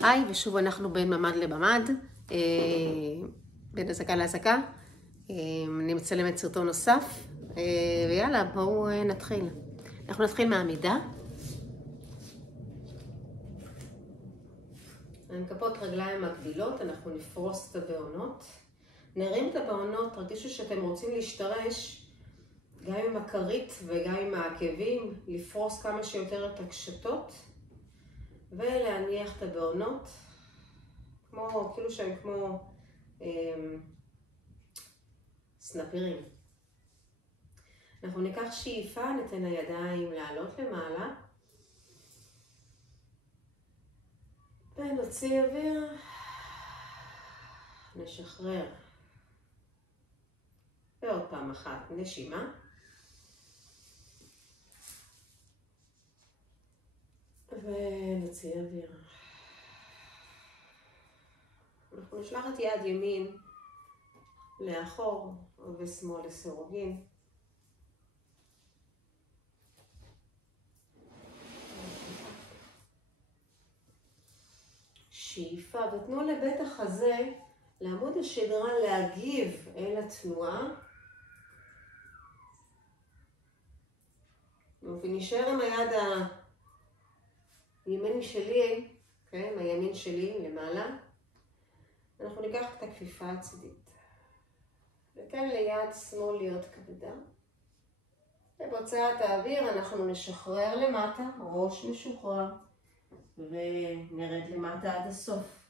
היי, ושוב אנחנו בין ממד לממד, בין הזקה להזקה. אני מצלמת סרטון נוסף, ויאללה, בואו נתחיל. אנחנו נתחיל מהעמידה. כפות רגליים מקבילות, אנחנו נפרוס את הבעונות. נרים את הבעונות, תרגישו שאתם רוצים להשתרש, גם עם הכרית וגם עם העקבים, לפרוס כמה שיותר את הקשתות, ולהניח את הבעונות, כאילו שהם כמו סנפירים. אנחנו ניקח שאיפה, ניתן הידיים לעלות למעלה, ונוציא אוויר, נשחרר. ועוד פעם אחת, נשימה. ונוציא אוויר. אנחנו נשלח את יד ימין לאחור ושמאל לסירוגין. שאיפה, ותנו לבית החזה, לעמוד השדרה, להגיב אל התנועה. ונשאר עם היד הימין שלי, כן, הימין שלי למעלה. אנחנו ניקח את הכפיפה הצידית. ניתן ליד שמאל להיות כבדה. ובהוצאת האוויר אנחנו נשחרר למטה, ראש משוחרר. ונרד למטה עד הסוף.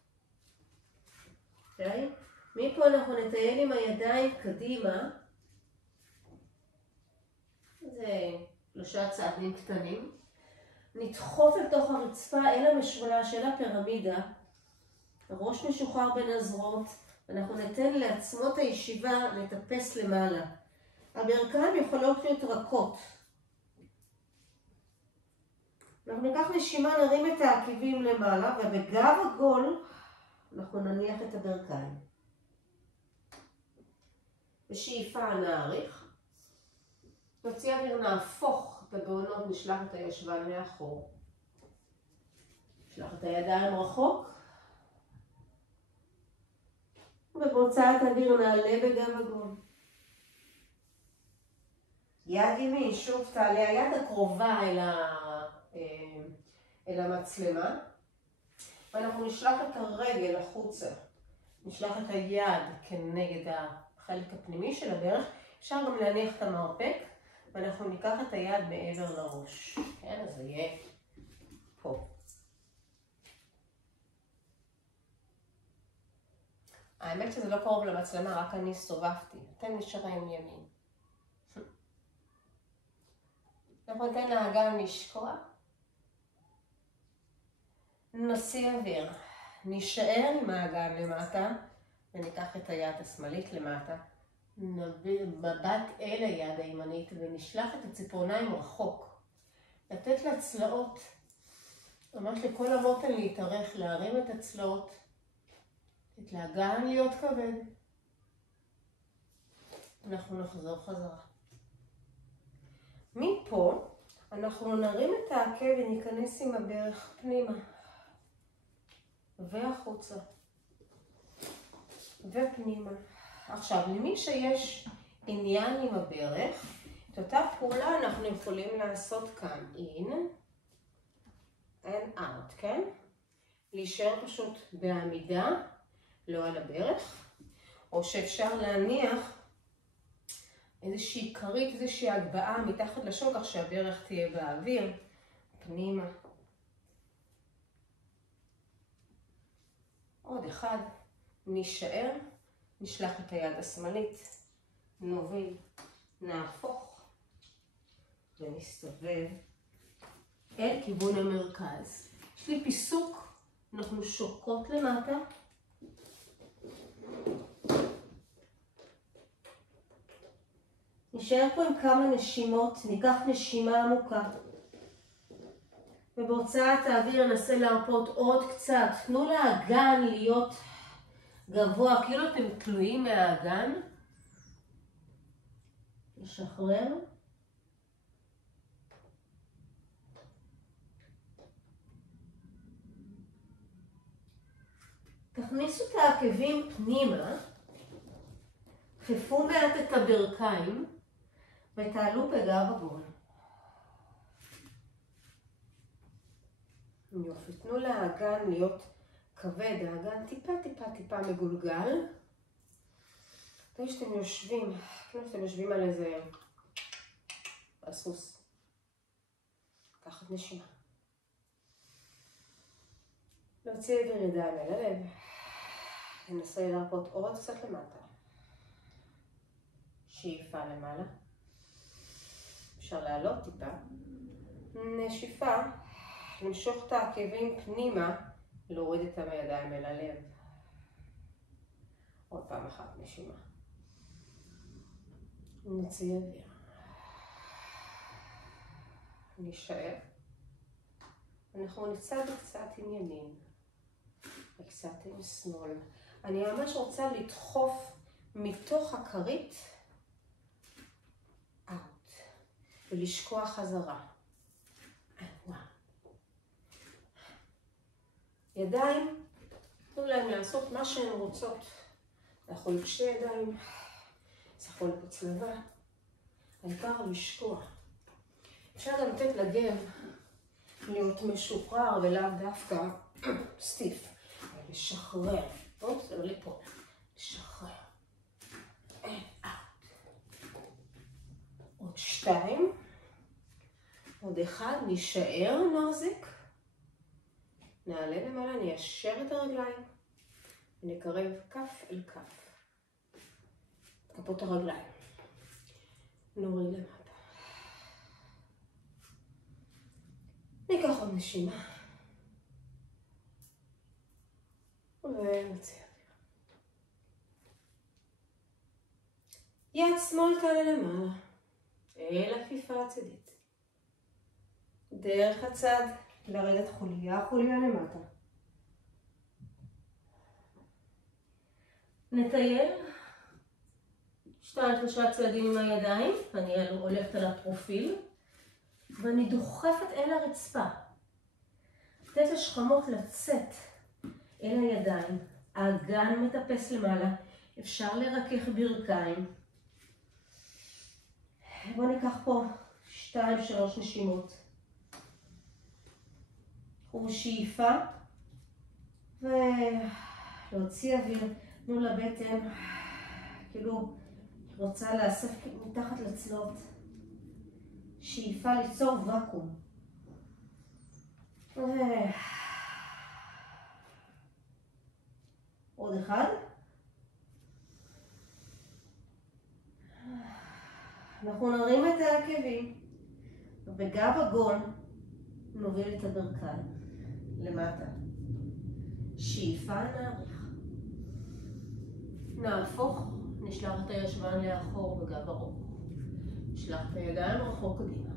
אוקיי? מפה אנחנו נטייל עם הידיים קדימה. זה 3 צעדים קטנים. נדחוף אל תוך הרצפה, אל המשולש, אל הפירמידה. הראש משוחרר בין הזרועות. אנחנו ניתן לעצמות הישיבה לטפס למעלה. הברכיים יכולות להיות רכות. אנחנו ניקח נשימה, נרים את העקבים למעלה, ובגב עגול אנחנו נניח את הברכיים. בשאיפה נאריך. נוציא אוויר, נהפוך את הבעונות, נשלח את הישבן לאחור. נשלח את הידיים רחוק. ובהוצאת האוויר נעלה בגב עגול. יד ימין, שוב תעלה, היד הקרובה אל המצלמה. ואנחנו נשלח את הרגל החוצה. נשלח את היד כנגד החלק הפנימי של הברך. אפשר גם להניח את המרפק. ואנחנו ניקח את היד מעבר לראש. כן, אז זה יהיה פה. האמת שזה לא קרוב למצלמה, רק אני סובבתי. אתם נשארים ימין. אנחנו ניתן לאגן לשקוע. נוציא אוויר. נשאר עם האגן למטה, וניקח את היד השמאלית למטה. נביא מבט אל היד הימנית, ונשלח את הציפורניים רחוק. לתת לצלעות, ממש לכל המותן להתארך, להרים את הצלעות. לתת לאגן להיות כבד. אנחנו נחזור חזרה. מפה אנחנו נרים את העקב וניכנס עם הברך פנימה. והחוצה. ופנימה. עכשיו, למי שיש עניין עם הברך, את אותה פעולה אנחנו יכולים לעשות כאן. in and out, כן? להישאר פשוט בעמידה, לא על הברך. או שאפשר להניח איזושהי כרית, איזושהי הגבהה מתחת לשוק, כך שהברך תהיה באוויר. פנימה. עוד אחד. נשאר. נשלח את היד השמאלית. נוביל. נהפוך. ונסתובב אל כיוון המרכז. יש לי פיסוק. אנחנו שוקות למטה. נשאר פה עם כמה נשימות, ניקח נשימה עמוקה. ובהוצאת האוויר ננסה להרפות עוד קצת. תנו לאגן להיות גבוה, כאילו אתם תלויים מהאגן. נשחרר. תכניסו את העקבים פנימה, כפפו מעט את הברכיים ותעלו בגב עגול. יופי, תנו לאגן להיות כבד, האגן טיפה מגולגל. תראי שאתם יושבים, כאילו שאתם יושבים על איזה סוס. קחת נשימה. להוציא את הידיים אל הלב. ננסה להרפות עוד קצת למטה. שאיפה למעלה. אפשר לעלות טיפה. נשיפה. למשוך את העקבים פנימה. להוריד את הידיים אל הלב. עוד פעם אחת נשימה. נוציא אוויר. נשאר. אנחנו נצעד קצת עם ימין. וקצת עם שמאל. אני ממש רוצה לדחוף מתוך הכרית out. ולשקוע חזרה. ידיים, תנו להם לעשות מה שהן רוצות. זה יכול להיות שתי ידיים, זה יכול להיות בצלבה. העיקר לשקוע. אפשר גם לתת לגב להיות משוחרר ולאו דווקא סטיף. לשחרר. זה לא ליפול. לשחרר. And out. עוד 2. עוד 1. נשאר, נחזיק. נעלה למעלה, ניישר את הרגליים. ונקרב כף אל כף. כפות הרגליים. נוריד למטה. ניקח עוד נשימה. ונוציא אוויר. יד שמאל תעלה למעלה. אל הכפיפה הצידית. דרך הצד. לרדת חוליה למטה. נטייל 2-3 צעדים עם הידיים, אני הולכת על הפרופיל, ואני דוחפת אל הרצפה. לתת לשכמות לצאת אל הידיים, האגן מטפס למעלה, אפשר לרכך ברכיים. בואו ניקח פה 2-3 נשימות. ושאיפה, ולהוציא אוויר, תנו לבטן, כאילו רוצה לאסף מתחת לצלות. שאיפה ליצור וקום. עוד 1. אנחנו נרים את העקבים, ובגב עגול נוביל את הברכיים למטה. שאיפה נעריך. נהפוך, נשלח את הישבן לאחור בגב ארוך. נשלח את הידיים רחוק קדימה.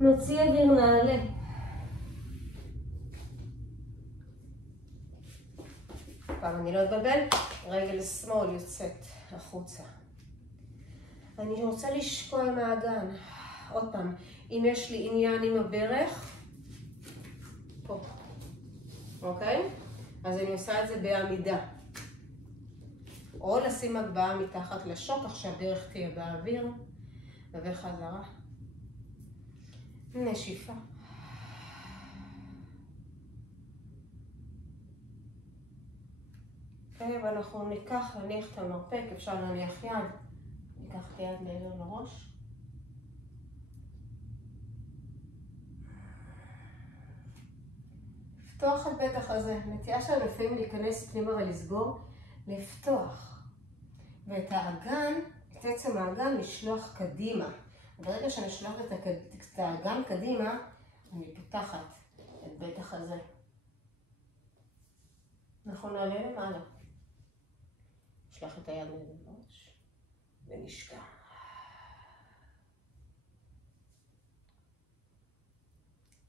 נוציא אוויר, נעלה. פעם אני לא אתבלבל, רגל שמאל יוצאת החוצה. אני רוצה לשקוע עם האגן. עוד פעם, אם יש לי עניין עם הברך, פה, אוקיי? אז אני עושה את זה בעמידה. או לשים הגבהה מתחת לשוק, שהברך תהיה באוויר, וחזרה. נשיפה. אוקיי, ואנחנו נניח את המרפק, אפשר להניח יד. ניקח את היד מעבר לראש. לפתוח את בטח הזה. נטייה שלנו לפעמים להיכנס פנימה ולסגור. לפתוח. ואת האגן, את עצם האגן, לשלוח קדימה. ברגע שנשלח את האגן קדימה, אני פותחת את בטח הזה. אנחנו נעלה למעלה. נשלח את היד מעבר לראש. ונשקע.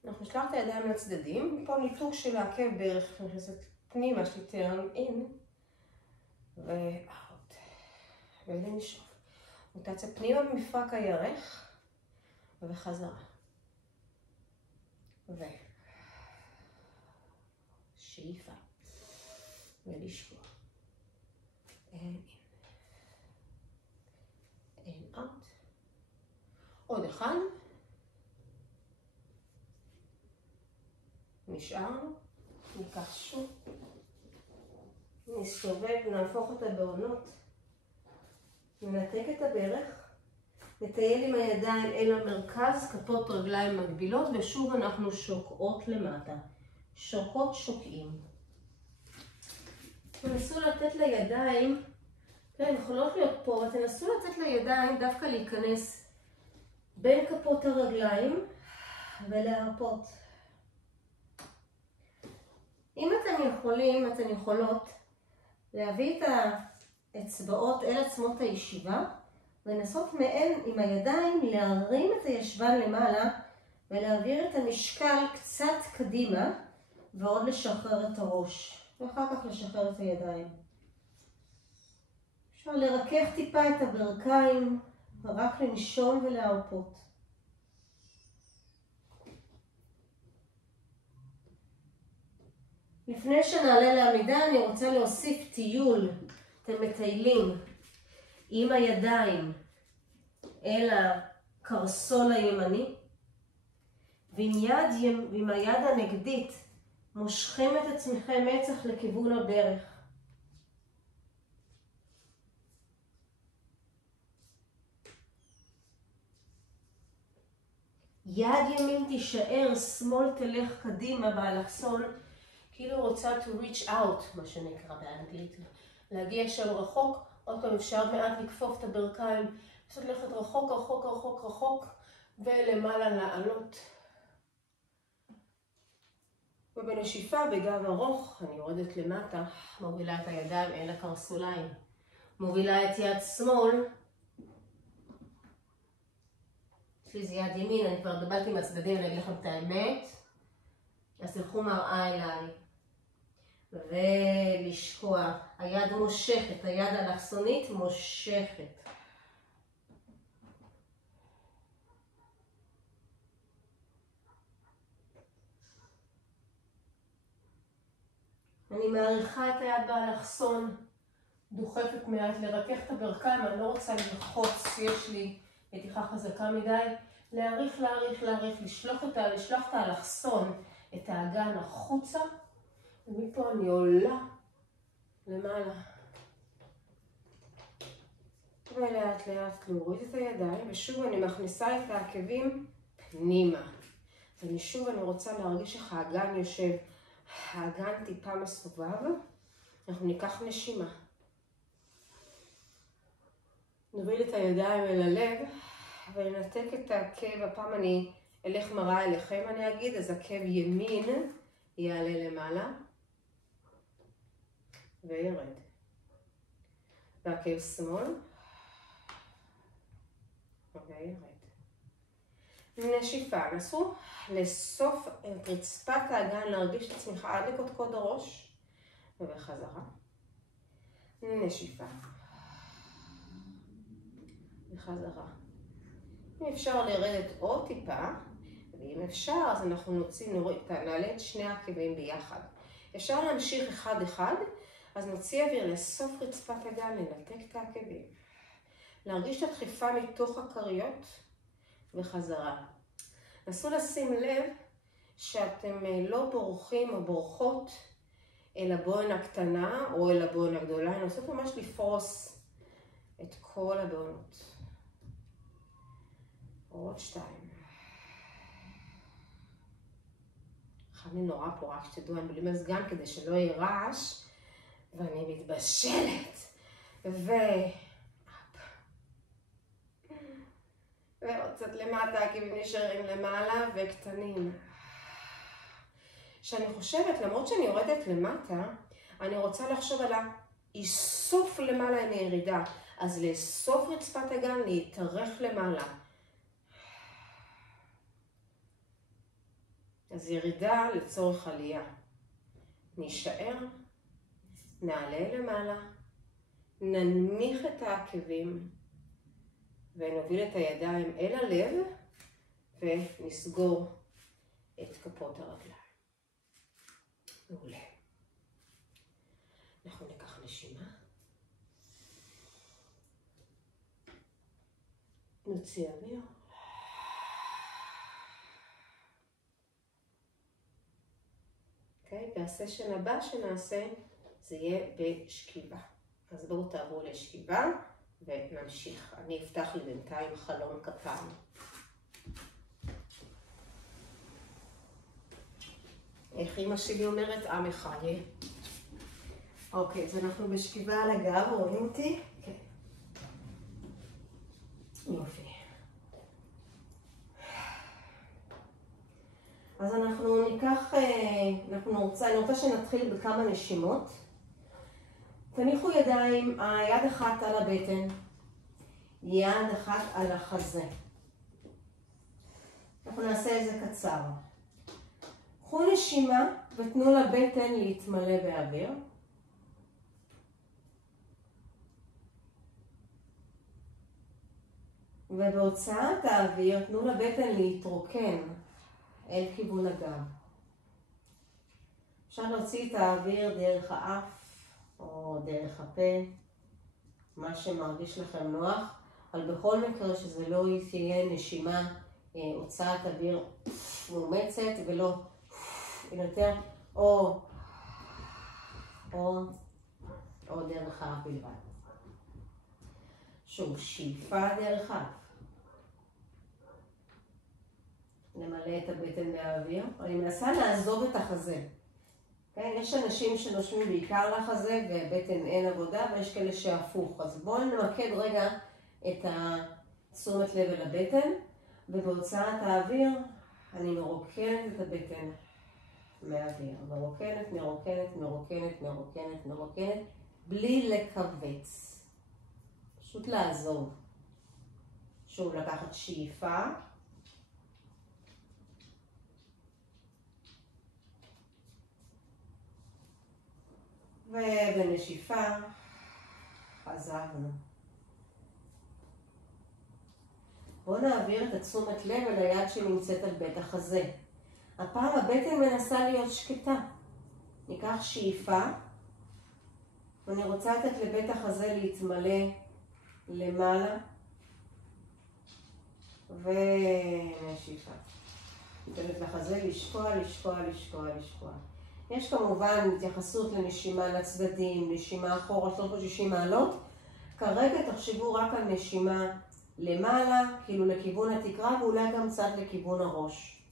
אנחנו נשלח את הידיים לצדדים. פה ניתוק של העקב בערך נכנסת פנימה, יש לי טרן אין. ואוט. ונשאוף. רוטציה פנימה במפרק הירך. וחזרה. שאיפה. ולשקוע. And in. And out. עוד אחד. נשארנו. ניקח שוב. נסתובב, נהפוך אותה בעונות. ננתק את הברך. נטייל עם הידיים אל המרכז, כפות רגליים מקבילות, ושוב אנחנו שוקעות למטה. שוקעות שוקעים. תנסו לתת לידיים, כן, יכולות להיות פה, ותנסו לתת לידיים דווקא להיכנס בין כפות הרגליים ולהרפות. אם אתם יכולים, אתן יכולות להביא את האצבעות אל עצמות הישיבה, ולנסות מהן עם הידיים להרים את הישבן למעלה, ולהעביר את המשקל קצת קדימה, ועוד לשחרר את הראש, ואחר כך לשחרר את הידיים. אפשר לרכך טיפה את הברכיים, רק לנשום ולהרפות. לפני שנעלה לעמידה, אני רוצה להוסיף טיול. אתם מטיילים עם הידיים אל הקרסול הימני, ועם היד הנגדית מושכים את עצמכם מצח לכיוון הברך. יד ימין תישאר, שמאל תלך קדימה באלכסון, כאילו רוצה to reach out, מה שנקרא באנגלית, להגיע שם רחוק. עוד פעם אפשר מעט לקפוף את הברכיים, פשוט ללכת רחוק, רחוק, רחוק, רחוק, ולמעלה לעלות. ובנשיפה בגב ארוך, אני יורדת למטה, מובילה את הידיים אל הקרסוליים. מובילה את יד שמאל, יש לי זה יד ימין, אני כבר דבלתי עם הצדדים, אני אגיד לכם את האמת. אז תלכו מראה אליי. ולשקוע. היד מושכת, היד האלכסונית מושכת. אני מעריכה את היד באלכסון, דוחפת מעט, לרכך את הברכיים, אני לא רוצה ללחוץ, יש לי מתיחה חזקה מדי. להאריך, להאריך, להאריך, לשלוח את האלכסון, את האגן החוצה, ומפה אני עולה למעלה. ולאט לאט להוריד את הידיים, ושוב אני מכניסה את העקבים פנימה. אני רוצה להרגיש איך האגן יושב. האגן טיפה מסובב. אנחנו ניקח נשימה. נוביל את הידיים אל הלב, וננתק את העקב. הפעם אני אלך מראה אליכם, אני אגיד, אז עקב ימין יעלה למעלה וירד. ועקב שמאל וירד. נשיפה, נסו לסוף את רצפת האגן, להרגיש את עצמך עד לקודקוד הראש, ובחזרה. נשיפה. וחזרה. אם אפשר לרדת עוד טיפה, ואם אפשר, אז אנחנו נעלה את שני העקבים ביחד. אפשר להמשיך אחד-אחד, אז נוציא אוויר לסוף רצפת הגן, לנתק את העקבים. להרגיש את הדחיפה מתוך הכריות, וחזרה. נסו לשים לב שאתם לא בורחים או בורחות אל הבוהן הקטנה או אל הבוהן הגדולה. נסו ממש לפרוס את כל הבוהנות. עוד שתיים. חמי נורא פה, רק שתדעו, אני בלי מזגן כדי שלא יהיה רעש, ואני מתבשלת. ועוד קצת למטה, עקבים נשארים למעלה וקטנים. שאני חושבת, למרות שאני יורדת למטה, אני רוצה לחשוב על האיסוף למעלה עם הירידה. אז לאסוף רצפת הגן, להתארך למעלה. אז ירידה לצורך עלייה. נשאר, נעלה למעלה, ננמיך את העקבים, ונוביל את הידיים אל הלב, ונסגור את כפות הרגליים. מעולה. נוציא אוויר. אוקיי, והסשן הבא שנעשה זה יהיה בשכיבה. אז בואו תעברו לשכיבה ונמשיך. אני אפתח לי בינתיים חלון קטן. איך אמא שלי אומרת? עם אחד. אוקיי, אז אנחנו בשכיבה על הגב, רואים אותי? כן. יופי. אז אנחנו ניקח, אני רוצה שנתחיל בכמה נשימות. תניחו ידיים, יד אחת על הבטן, יד אחת על החזה. אנחנו נעשה את זה קצר. קחו נשימה ותנו לבטן להתמלא באוויר. ובהוצאת האוויר תנו לבטן להתרוקן אל כיוון הגב. אפשר להוציא את האוויר דרך האף או דרך הפה, מה שמרגיש לכם נוח, אבל בכל מקרה שזה לא תהיה נשימה, הוצאת אוויר מאומצת ולא יותר או דרך האף בלבד. שוב, שאיפה דרך האף. למלא את הבטן באוויר. אני מנסה לעזוב את החזה. כן? יש אנשים שנושמים בעיקר לחזה ובטן אין עבודה, ויש כאלה שהפוך. אז בואו נמקד רגע את תשומת לב אל הבטן, ובהוצאת האוויר אני מרוקנת את הבטן מהאוויר. מרוקנת, מרוקנת, מרוקנת, מרוקנת, מרוקנת, בלי לקבץ. פשוט לעזוב. שוב, לקחת שאיפה. ובנשיפה עזבנו. בואו נעביר את התשומת לב אל היד שנמצאת על בית החזה. הפעם הבטן מנסה להיות שקטה. ניקח שאיפה, ואני רוצה לתת לבית החזה להתמלא למעלה, ונשיפה. נותנת לחזה לשקוע, לשקוע, לשקוע, לשקוע. יש כמובן התייחסות לנשימה לצדדים, נשימה אחורה 360 מעלות. כרגע תחשבו רק על נשימה למעלה, כאילו לכיוון התקרה, ואולי גם קצת לכיוון הראש.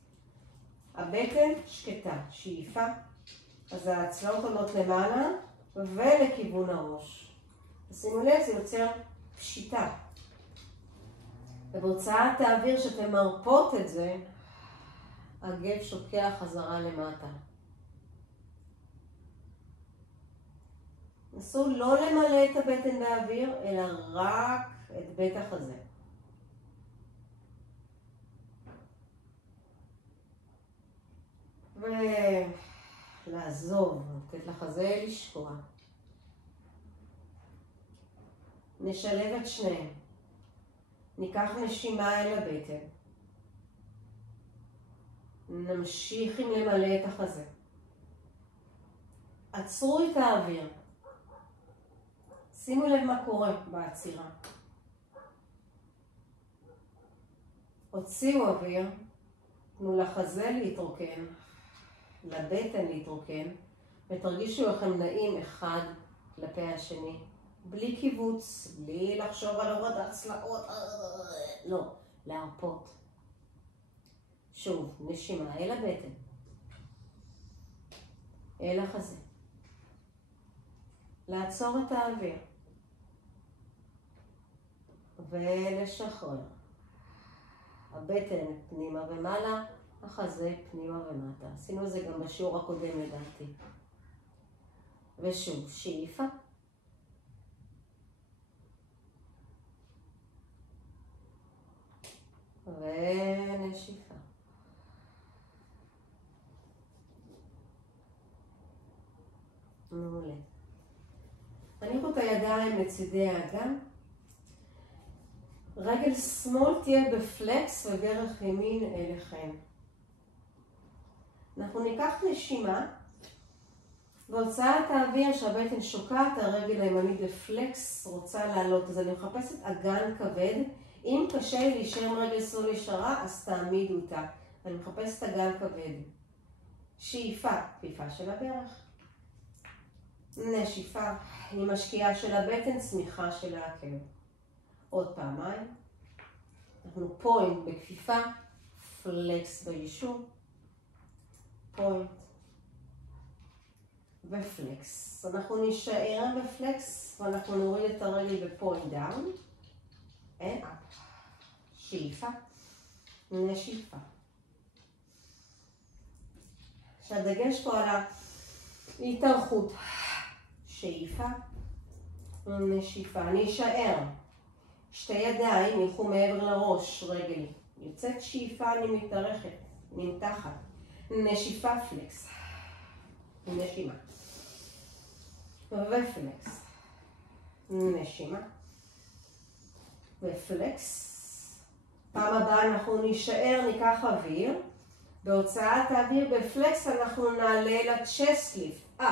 הבטן שקטה, שאיפה, אז הצלעות עולות למעלה ולכיוון הראש. שימו לב, זה יוצר פשיטה. ובהוצאת האוויר שאתם מרפות את זה, הגב שוקע חזרה למטה. נסו לא למלא את הבטן באוויר, אלא רק את בית החזה. ולעזוב, לתת לחזה לשקוע. נשלב את שניהם. ניקח נשימה אל הבטן. נמשיך עם למלא את החזה. עצרו את האוויר. שימו לב מה קורה בעצירה. הוציאו אוויר, תנו לחזה להתרוקן, לבטן להתרוקן, ותרגישו לכם נעים אחד כלפי השני, בלי קיבוץ, בלי לחשוב על הורדת צלעות, לא, להרפות. שוב, נשימה אל הבטן, אל החזה. לעצור את האוויר ולשחרר. הבטן פנימה ומעלה, החזה פנימה ומטה. עשינו את זה גם בשיעור הקודם לדעתי. ושוב, שאיפה. ונשיפה. מעולה. תניחו את הידיים לצידי האגן. רגל שמאל תהיה בפלקס ודרך ימין אליכם. אנחנו ניקח נשימה, והוצאת האוויר שהבטן שוקעת, הרגל הימנית בפלקס רוצה לעלות. אז אני מחפשת אגן כבד אם קשה לי להישאר עם רגל שמאל ישרה, אז תעמידו אותה. אני מחפשת אגן כבד. שאיפה, כפיפה של הברך. נשיפה, עם השקיעה של הבטן, צמיחה של העקב. עוד פעמיים. אנחנו פוינט בכפיפה, פלקס ביישור, פוינט ופלקס. אנחנו נשאר בפלקס ואנחנו נוריד את הרגל בפוינט דאון. אין אפ. שאיפה, נשיפה. שהדגש פה על ההתארכות. שאיפה, נשיפה. אני אשאר. שתי ידיים ילכו מעבר לראש, רגל. יוצאת שאיפה, אני מתארכת, נמתחת. נשיפה, פלקס. נשימה. ופלקס. נשימה. ופלקס. פעם הבאה אנחנו נשאר, ניקח אוויר. בהוצאת האוויר בפלקס אנחנו נעלה לצ'סט ליפט.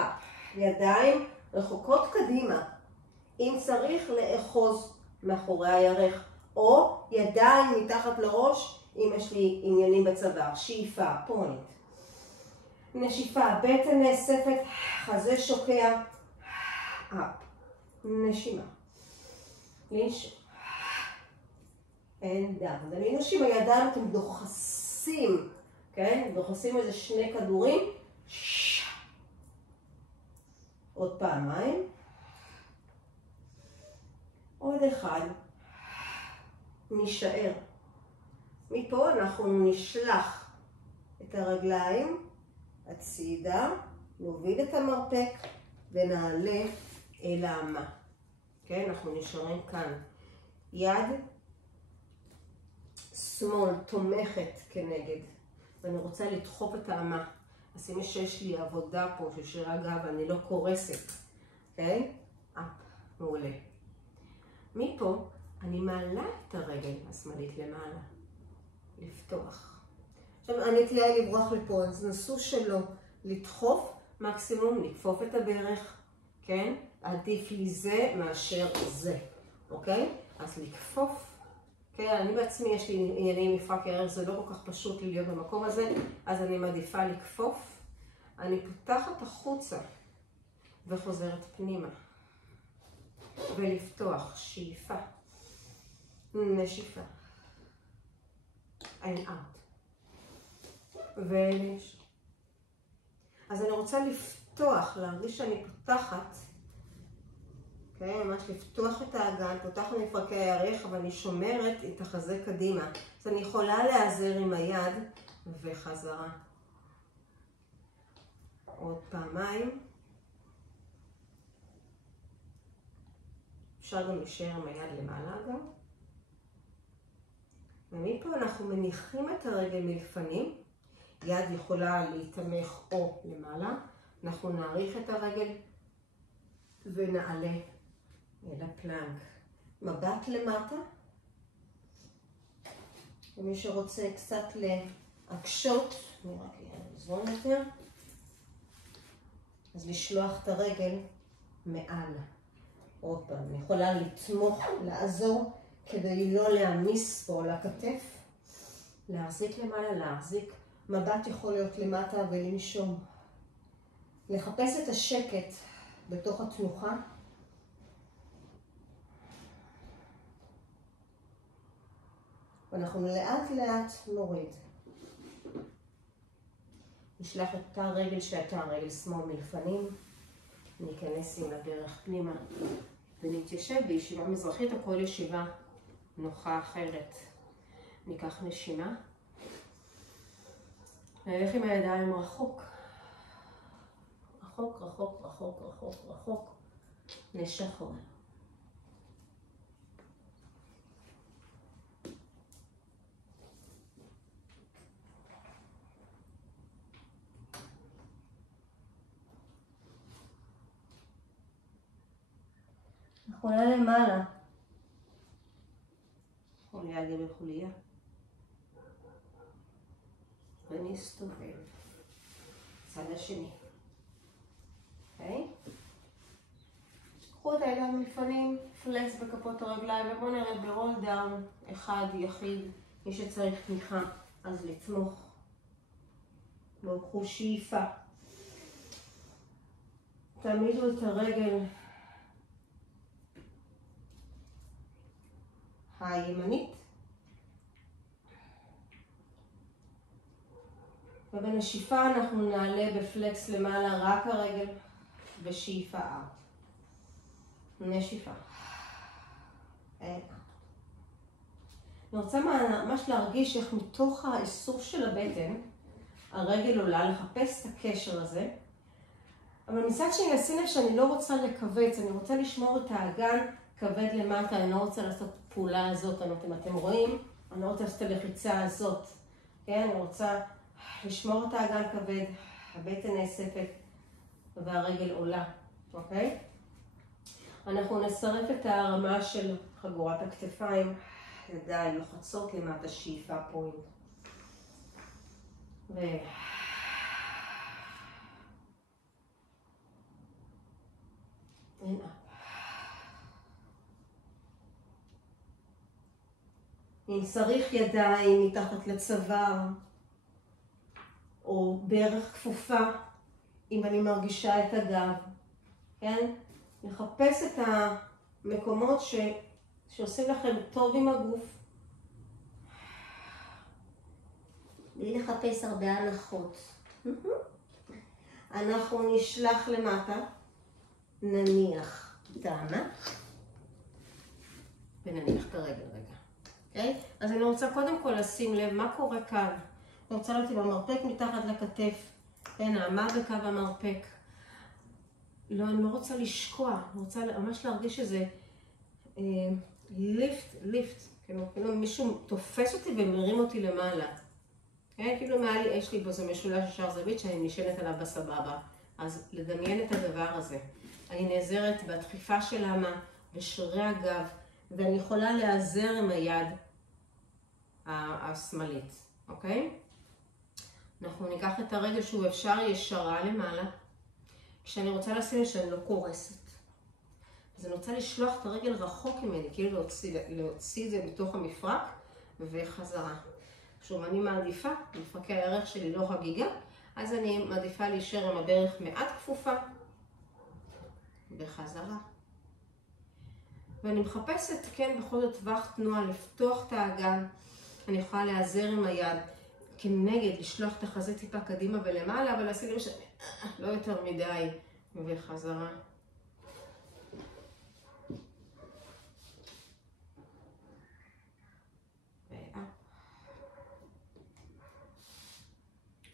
ידיים רחוקות קדימה. אם צריך לאחוז מאחורי הירך, או ידיים מתחת לראש, אם יש לי עניינים בצוואר. שאיפה, פוינט. נשיפה, בטן נאספת, חזה שוקע, אפ. נשימה. לנשום. אין דם. דמיינו שעם הידיים אתם דוחסים, כן? דוחסים איזה 2 כדורים. עוד פעמיים. עוד אחד. נשאר. מפה אנחנו נשלח את הרגליים הצידה, נוביל את המרפק ונעלה אל האמה. כן, אנחנו נשארים כאן. יד שמאל תומכת כנגד, ואני רוצה לדחוף את האמה. אז אם יש לי עבודה פה של שרירי הגב, אני לא קורסת. אוקיי? אפ, מעולה. מפה אני מעלה את הרגל השמאלית למעלה. לפתוח. עכשיו אני תהיה לברוח לפה, אז נסו שלא לדחוף, מקסימום לכפוף את הברך, כן? עדיף לי זה מאשר זה, אוקיי? אז לכפוף, כן? אני בעצמי יש לי עניינים מפרק ירך, זה לא כל כך פשוט לי להיות במקום הזה, אז אני מעדיפה לכפוף. אני פותחת החוצה וחוזרת פנימה. ולפתוח, שאיפה, נשיפה, אין אאוט. ולנשום. אז אני רוצה לפתוח, להרגיש שאני פותחת, okay, ממש לפתוח את האגן, פותחת מפרקי הירך, אבל אני שומרת את החזה קדימה. אז אני יכולה להיעזר עם היד וחזרה. עוד פעמיים. אפשר גם להישאר עם היד למעלה אגב. ומפה אנחנו מניחים את הרגל מלפנים. יד יכולה להתמך או למעלה. אנחנו נעריך את הרגל ונעלה לפלנק. מבט למטה. ומי שרוצה קצת להקשות, אני רק אזרום יותר, אז לשלוח את הרגל מעל. עוד פעם, אני יכולה לתמוך, לעזור, כדי לא להעמיס פה על הכתף. להחזיק למעלה, להחזיק. מבט יכול להיות למטה ולנשום. לחפש את השקט בתוך התנוחה. ואנחנו לאט לאט נוריד. נשלח את אותה רגל שהייתה רגל שמאל מלפנים. ניכנס עם הדרך פנימה ונתיישב בישיבה מזרחית או כל ישיבה נוחה אחרת. ניקח נשימה. נלך עם הידיים רחוק. רחוק, רחוק, רחוק, רחוק, רחוק. נשחרר. חולה למעלה. חוליה גבי חוליה. ונסתובב. צד השני. אוקיי? קחו קחו את הידיים לפנים, פלקס בכפות הרגליים, ובואו נרד ברול דאון, אחד יחיד. מי שצריך תמיכה, אז לתמוך. בואו קחו שאיפה. תעמידו את הרגל הימנית. ובנשיפה אנחנו נעלה בפלקס למעלה רק הרגל, בשאיפה אאוט. נשיפה. אני רוצה ממש להרגיש איך מתוך האיסוף של הבטן, הרגל עולה, לחפש את הקשר הזה. אבל מצד שני, שימי לב שאני לא רוצה לכווץ, אני רוצה לשמור את האגן כבד למטה, אני לא רוצה לעשות פעולה הזאת, אם אתם רואים, אני לא רוצה לעשות את הלחיצה הזאת. כן, אני רוצה לשמור את האגן כבד, הבטן נאספת והרגל עולה, אוקיי? אנחנו נשרף את הרמה של חגורת הכתפיים, ידיים לוחצות למטה, שאיפה פוינט. הנה. אם צריך ידיים מתחת לצוואר, או בערך כפופה, אם אני מרגישה את הגב, כן? לחפש את המקומות שעושים לכם טוב עם הגוף. בלי לחפש הרבה הנחות. אנחנו נשלח למטה, נניח טענה, ונניח את הרגל רגע. אוקיי? אז אני רוצה קודם כל לשים לב מה קורה כאן. אני רוצה לראות עם המרפק מתחת לכתף, כן, העמד בקו המרפק. לא, אני לא רוצה לשקוע, אני רוצה ממש להרגיש שזה ליפט, כאילו מישהו תופס אותי ומרים אותי למעלה. כן, כאילו מעלי יש לי פה זה משולש ישר זווית שאני נשענת עליו בסבבה. אז לדמיין את הדבר הזה. אני נעזרת בדחיפה של האמה, בשרירי הגב, ואני יכולה להיעזר עם היד השמאלית, אוקיי? אנחנו ניקח את הרגל שהוא אפשר ישרה למעלה. כשאני רוצה לשים שאני לא קורסת. אז אני רוצה לשלוח את הרגל רחוק ממני, כאילו להוציא את זה מתוך המפרק וחזרה. שוב, אני מעדיפה, מפרקי הערך שלי לא חגיגה, אז אני מעדיפה להישאר עם הברך מעט כפופה וחזרה. ואני מחפשת, כן, בכל זאת טווח תנועה, לפתוח את האגן. אני יכולה להיעזר עם היד כנגד, לשלוח את החזה טיפה קדימה ולמעלה, אבל לשים לב לא יותר מדי, וחזרה.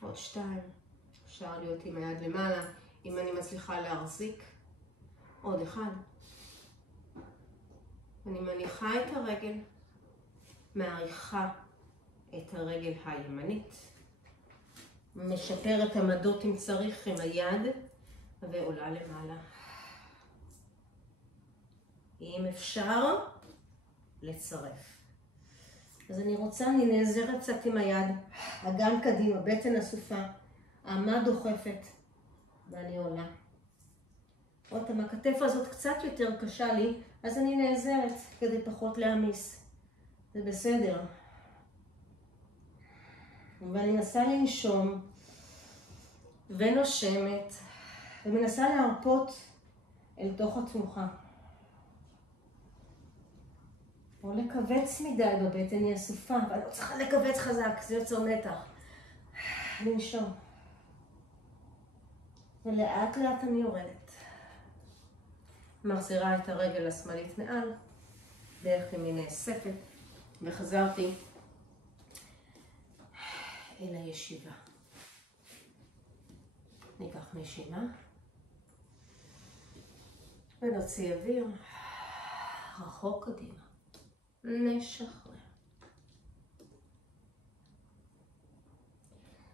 עוד שתיים. אפשר להיות עם היד למעלה, אם אני מצליחה להחזיק. עוד אחד. אני מניחה את הרגל, מעריכה את הרגל הימנית, משפרת עמדות אם צריך עם היד, ועולה למעלה. אם אפשר, לצרף. אז אני נעזרת קצת עם היד, אגן קדימה, בטן אסופה, העמה דוחפת, ואני עולה. עוד פעם, הכתף הזאת קצת יותר קשה לי, אז אני נעזרת כדי פחות להעמיס. זה בסדר. ואני מנסה לנשום, ונושמת, ומנסה להרפות אל תוך התנוחה. או לקבץ מדי בבטן, היא אסופה, אבל לא צריכה לקבץ חזק, זה יוצר מתח. לנשום. ולאט לאט אני יורדת. מחזירה את הרגל השמאלית מעל, דרך ימין נאספת, וחזרתי אל הישיבה. ניקח נשימה, ונוציא אוויר, רחוק קדימה, נשחרר.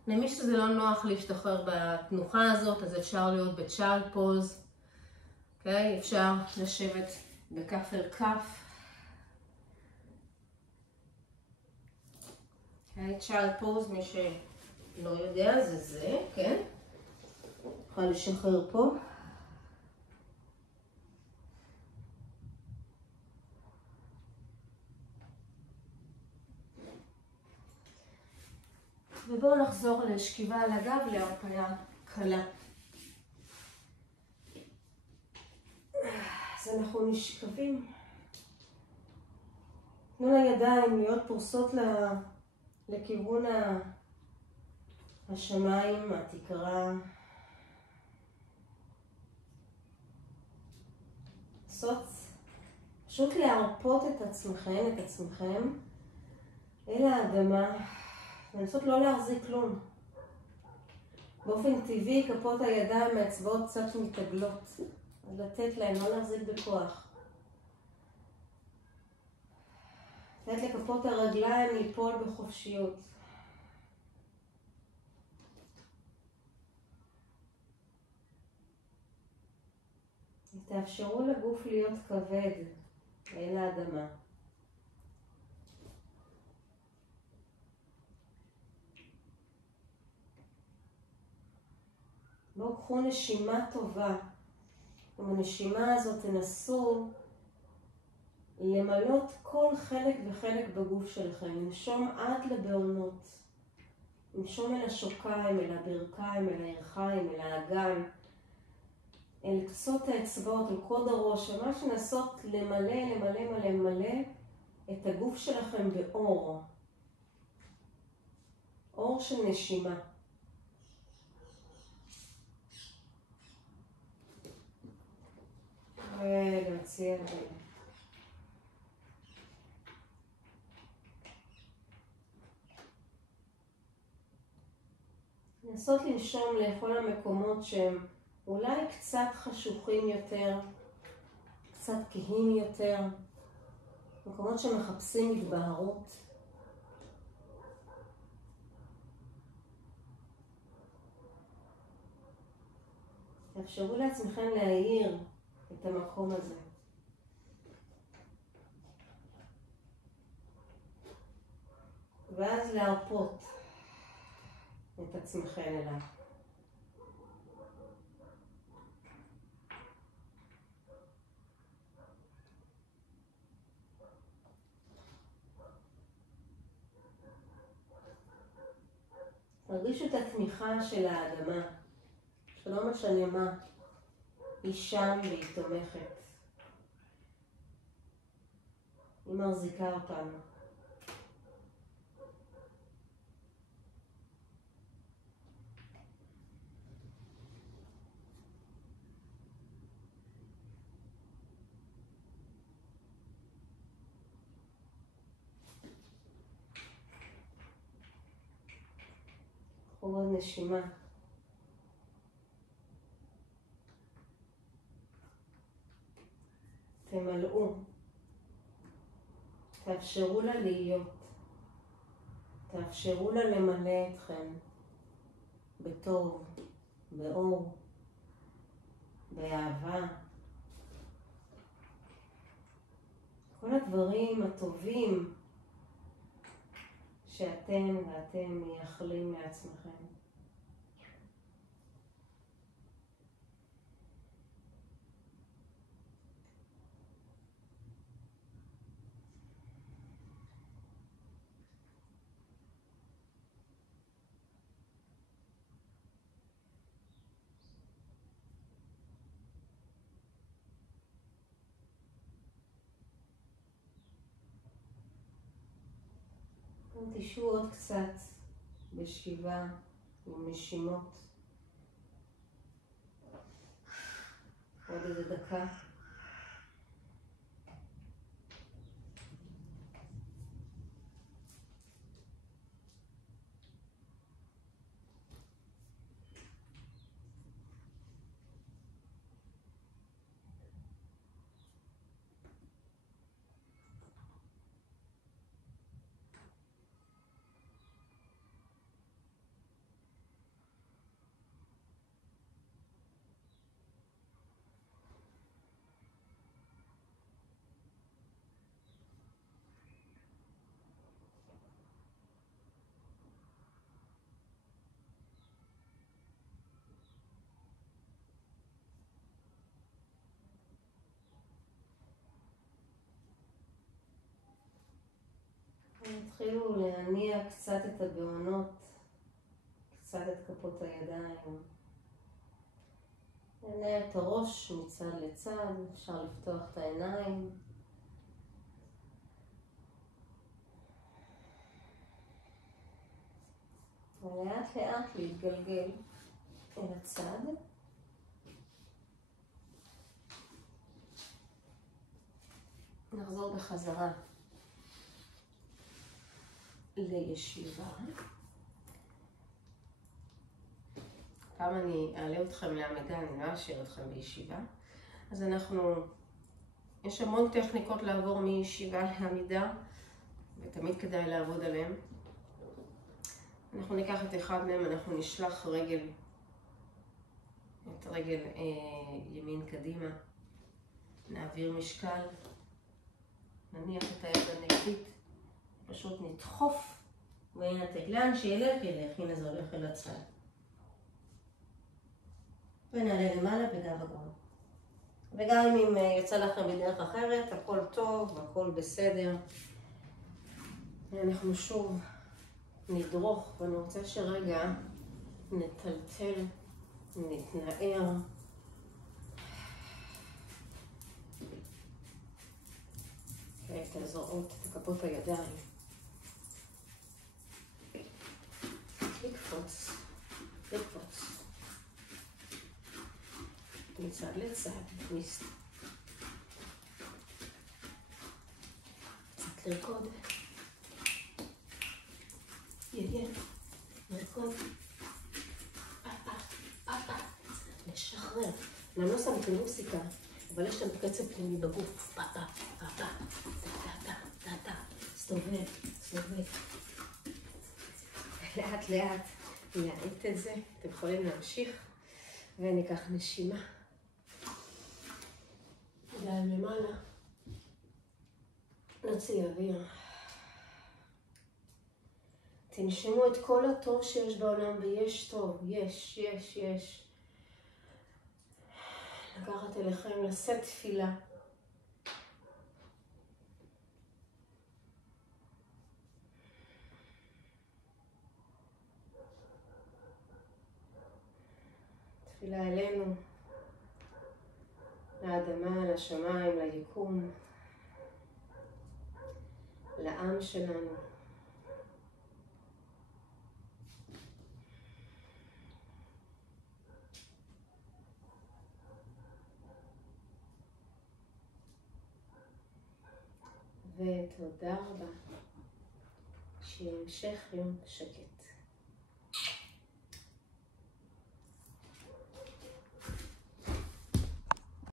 למי שזה לא נוח להשתחרר בתנוחה הזאת, אז אפשר להיות בצ'יילד פוז. אוקיי? אפשר לשבת בכף אל כף. אוקיי? צ'יילד פוז, מי שלא יודע, זה, כן? יכול לשחרר פה. ובואו נחזור לשכיבה על הגב להרפאיה קלה. אז אנחנו נשכבים. תנו לידיים להיות פרוסות לכיוון השמיים, התקרה. פשוט להרפות את עצמכם אל האדמה, ולנסות לא להחזיק כלום. באופן טבעי כפות הידיים מהאצבעות קצת מתעגלות, אז לתת להם, לא להחזיק בכוח. לתת לכפות הרגליים ליפול בחופשיות. תאפשרו לגוף להיות כבד אל האדמה. בואו קחו נשימה טובה. ובנשימה הזאת תנסו למלות כל חלק וחלק בגוף שלכם. לנשום עד לבעונות. לנשום אל השוקיים, אל הברכיים, אל הירכיים, אל האגן. אל קצות האצבעות, אל קוד הראש. ממש לנסות למלא את הגוף שלכם באור. אור של נשימה. ולהציע את זה. לנסות לנשום לכל המקומות שהם אולי קצת חשוכים יותר, קצת כהים יותר, מקומות שמחפשים התבהרות. תאפשרו לעצמכם להאיר את המקום הזה. ואז להרפות את עצמכם אליו. תרגישו את התמיכה של האדמה, שלא משנה מה, היא שם והיא תומכת. היא מחזיקה אותנו. קחו עוד נשימה. תמלאו. תאפשרו לה להיות. תאפשרו לה למלא אתכם בטוב, באור, באהבה. כל הדברים הטובים שאתם ואתם מייחלים לעצמכם. תשעו עוד קצת בשכיבה עם נשימות. עוד איזה דקה. תתחילו להניע קצת את הבעונות קצת את כפות הידיים. נעלה את הראש מצד לצד, אפשר לפתוח את העיניים. ולאט לאט להתגלגל אל הצד. נחזור בחזרה לישיבה. פעם אני אעלה אתכם לעמידה, אני לא אשאיר אתכם בישיבה. אז יש המון טכניקות לעבור מישיבה לעמידה, ותמיד כדאי לעבוד עליהן. אנחנו ניקח את אחד מהם, אנחנו נשלח את רגל ימין קדימה, נעביר משקל, נניח את היד הנגדית, פשוט נדחוף, ונתק לאן שילך, הנה זה הולך אל הצד. ונעלה למעלה בגב הגרון. וגם אם יצא לכם בדרך אחרת, הכל טוב, הכל בסדר. אנחנו שוב נדרוך, ואני רוצה שרגע נטלטל, נתנער. את הזרועות, את כפות הידיים. לקפוץ, לקפוץ. מצד לצד, טוויסט. קצת לרקוד. לרקוד. לשחרר. אני לא שמתי מוסיקה, אבל יש לנו קצב פנימי בגוף. סתובב, סתובב. לאט לאט להעיט את זה. אתם יכולים להמשיך וניקח נשימה. ידיים למעלה. נוציא אוויר. תנשמו את כל הטוב שיש בעולם, ויש טוב, יש. לקחת אליכם, לשאת תפילה. תפילה אלינו, לאדמה, לשמיים, ליקום, לעם שלנו. ותודה רבה. שיהיה המשך יום שקט.